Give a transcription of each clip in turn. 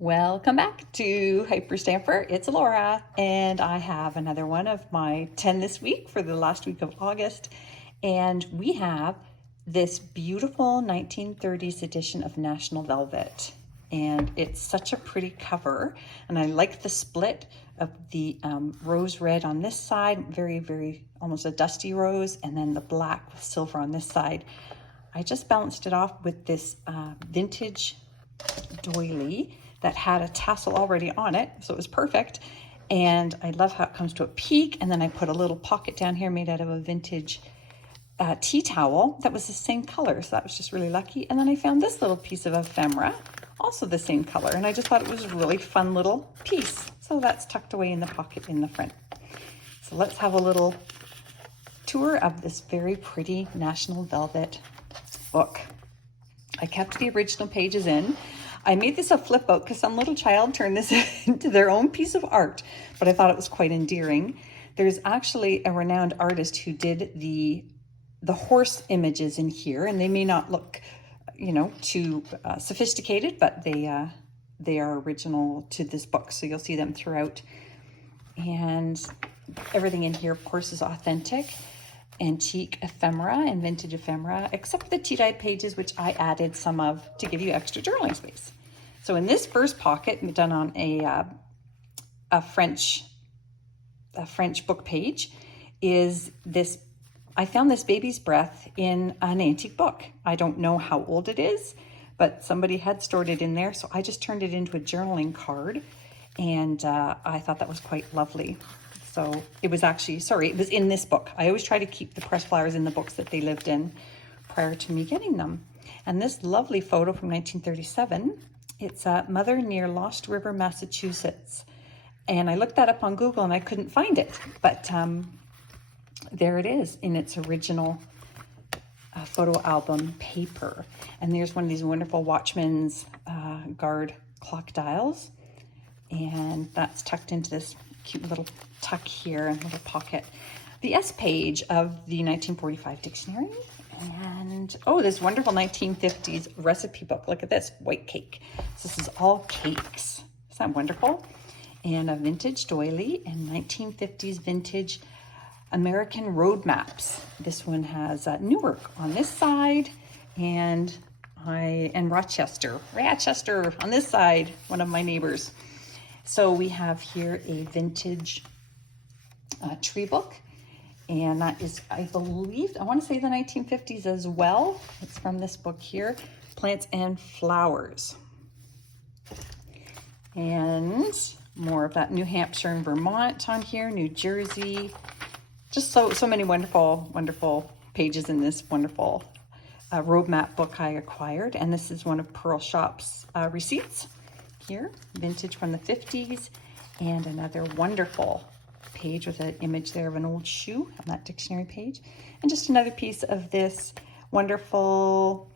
Welcome back to Hyperstamper. It's Laura, and I have another one of my 10 this week for the last week of August. And we have this beautiful 1930s edition of National Velvet. And it's such a pretty cover. And I like the split of the rose red on this side, very, almost a dusty rose, and then the black with silver on this side. I just balanced it off with this vintage doily that had a tassel already on it, so it was perfect. And I love how it comes to a peak, and then I put a little pocket down here made out of a vintage tea towel that was the same color, so that was just really lucky. And then I found this little piece of ephemera, also the same color, and I just thought it was a really fun little piece. So that's tucked away in the pocket in the front. So let's have a little tour of this very pretty National Velvet book. I kept the original pages in. I made this a flip out because some little child turned this into their own piece of art, but I thought it was quite endearing. There's actually a renowned artist who did the horse images in here, and they may not look, too sophisticated, but they are original to this book, so you'll see them throughout. And everything in here, of course, is authentic. Antique ephemera and vintage ephemera, except the tea-dyed pages, which I added some of to give you extra journaling space. So in this first pocket, done on a French book page, is this. I found this baby's breath in an antique book. I don't know how old it is, but somebody had stored it in there, so I just turned it into a journaling card, and I thought that was quite lovely. So it was actually, it was in this book. I always try to keep the pressed flowers in the books that they lived in prior to me getting them. And this lovely photo from 1937, it's a mother near Lost River, Massachusetts. And I looked that up on Google and I couldn't find it, but there it is in its original photo album paper. And there's one of these wonderful Watchman's guard clock dials. And that's tucked into this cute little tuck here and little pocket. The S page of the 1945 dictionary. And this wonderful 1950s recipe book. Look at this, white cake. So this is all cakes. Isn't that wonderful? And a vintage doily and 1950s vintage American road maps. This one has Newark on this side and Rochester on this side, one of my neighbors. So we have here a vintage tree book, and that is, I believe, I want to say the 1950s as well. It's from this book here, Plants and Flowers. And more of that New Hampshire and Vermont on here, New Jersey. Just so many wonderful pages in this wonderful road map book I acquired. And this is one of Pearl Shop's receipts. Here, vintage from the 50s, and another wonderful page with an image there of an old shoe on that dictionary page, and just another piece of this wonderful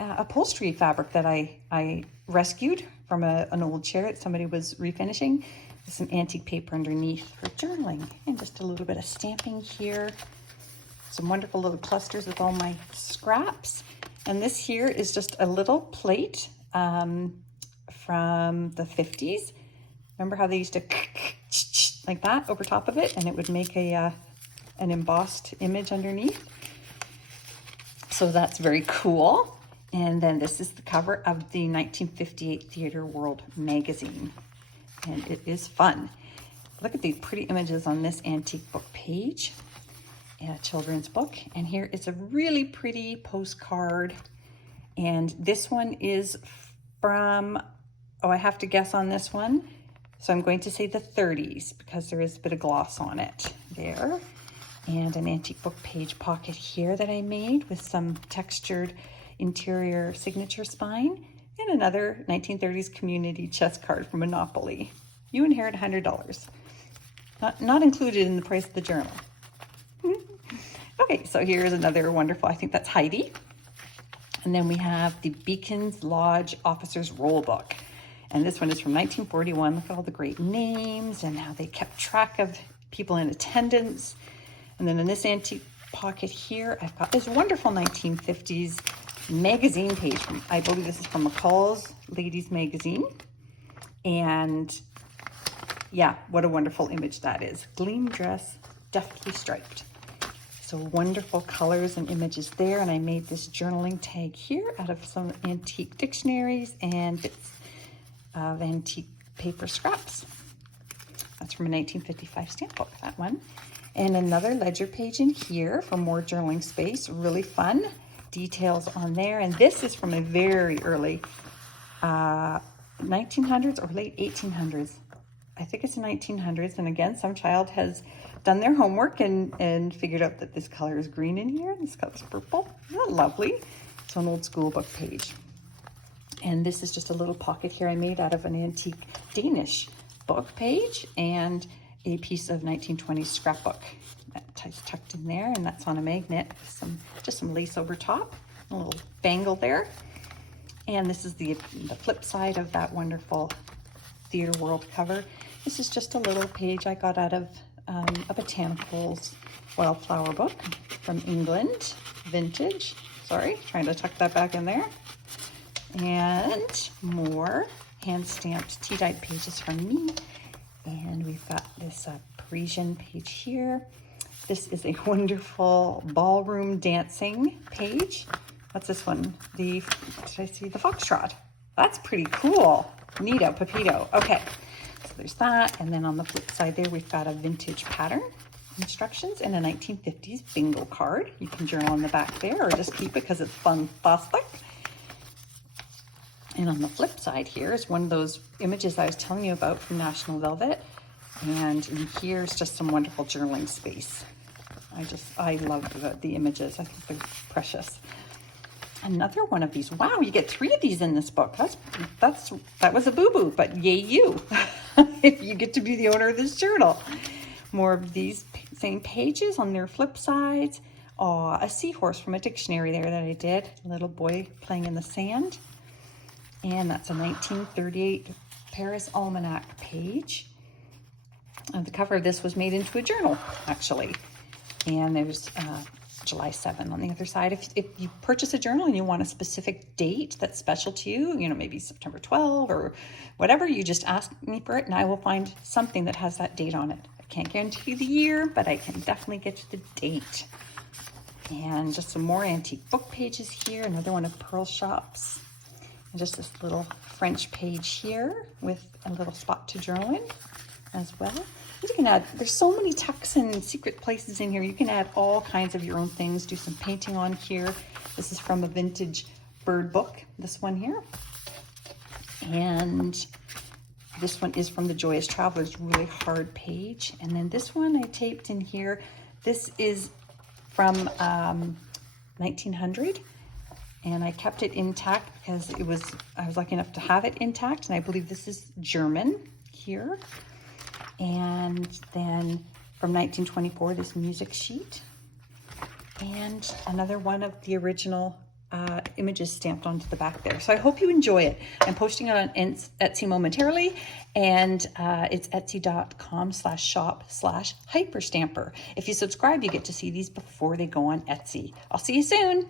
upholstery fabric that I rescued from an old chair that somebody was refinishing, with some antique paper underneath for journaling, and just a little bit of stamping here. Some wonderful little clusters with all my scraps, and this here is just a little plate from the 50s. Remember how they used to like that over top of it, and it would make an embossed image underneath. So that's very cool. And then this is the cover of the 1958 Theatre World magazine, and it is fun. Look at these pretty images on this antique book page, a children's book. And here is a really pretty postcard, and this one is from, I have to guess on this one. So I'm going to say the 30s because there is a bit of gloss on it there. And an antique book page pocket here that I made with some textured interior signature spine. And another 1930s community chest card from Monopoly. You inherit $100. Not included in the price of the journal. Okay, so here's another wonderful, I think that's Heidi. And then we have the Beacons Lodge Officer's Roll Book. And this one is from 1941. Look at all the great names and how they kept track of people in attendance. And then in this antique pocket here, I've got this wonderful 1950s magazine page. I believe this is from McCall's Ladies Magazine. And yeah, what a wonderful image that is. Gleam dress, deftly striped. So wonderful colors and images there. And I made this journaling tag here out of some antique dictionaries and bits of antique paper scraps. That's from a 1955 stamp book, that one. And another ledger page in here for more journaling space. Really fun details on there. And this is from a very early 1900s or late 1800s. I think it's 1900s. And again, some child has done their homework and figured out that this color is green in here. This color is purple. Isn't that lovely? It's an old school book page. And this is just a little pocket here I made out of an antique Danish book page and a piece of 1920s scrapbook that's tucked in there, and that's on a magnet with just some lace over top, a little bangle there. And this is the flip side of that wonderful Theatre World cover. This is just a little page I got out of a botanicals wildflower book from England, vintage. Sorry, trying to tuck that back in there. And more hand-stamped tea-dyed pages from me. And we've got this Parisian page here. This is a wonderful ballroom dancing page. What's this one? Did I see the foxtrot? That's pretty cool. Neato, Pepito. Okay, so there's that. And then on the flip side there, we've got a vintage pattern instructions and a 1950s bingo card. You can journal on the back there or just keep it because it's fun, plastic. And on the flip side here is one of those images I was telling you about from National Velvet. And in here's just some wonderful journaling space. I love the images. I think they're precious. Another one of these. Wow, you get 3 of these in this book. That was a boo-boo, but yay you. If you get to be the owner of this journal. More of these same pages on their flip sides. Aw, a seahorse from a dictionary there that I did. A little boy playing in the sand. And that's a 1938 Paris Almanac page. The cover of this was made into a journal, actually. And there's July 7 on the other side. If you purchase a journal and you want a specific date that's special to you, maybe September 12 or whatever, you just ask me for it and I will find something that has that date on it. I can't guarantee you the year, but I can definitely get you the date. And just some more antique book pages here. Another one of Pearl Shops. And just this little French page here with a little spot to journal in as well. You can add, there's so many tucks and secret places in here. You can add all kinds of your own things, do some painting on here. This is from a vintage bird book, this one here. And this one is from the Joyous Travelers, really hard page. And then this one I taped in here. This is from 1900. And I kept it intact because I was lucky enough to have it intact. And I believe this is German here. And then from 1924, this music sheet. And another one of the original images stamped onto the back there. So I hope you enjoy it. I'm posting it on Etsy momentarily. And it's etsy.com/shop/Hyperstamper. If you subscribe, you get to see these before they go on Etsy. I'll see you soon.